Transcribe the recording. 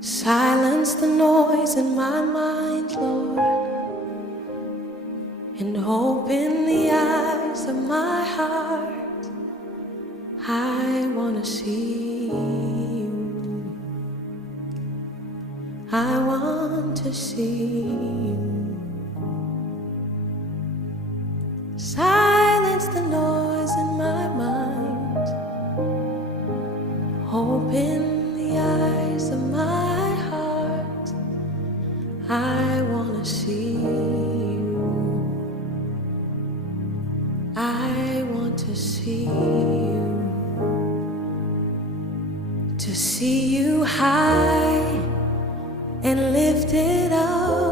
Silence the noise in my mind, Lord, and open the eyes of my heart. I want to see you. I want to see you. Silence the noise in my mind. Open the eyes of my heart. I want to see you. I want to see you. To see you high and lifted up,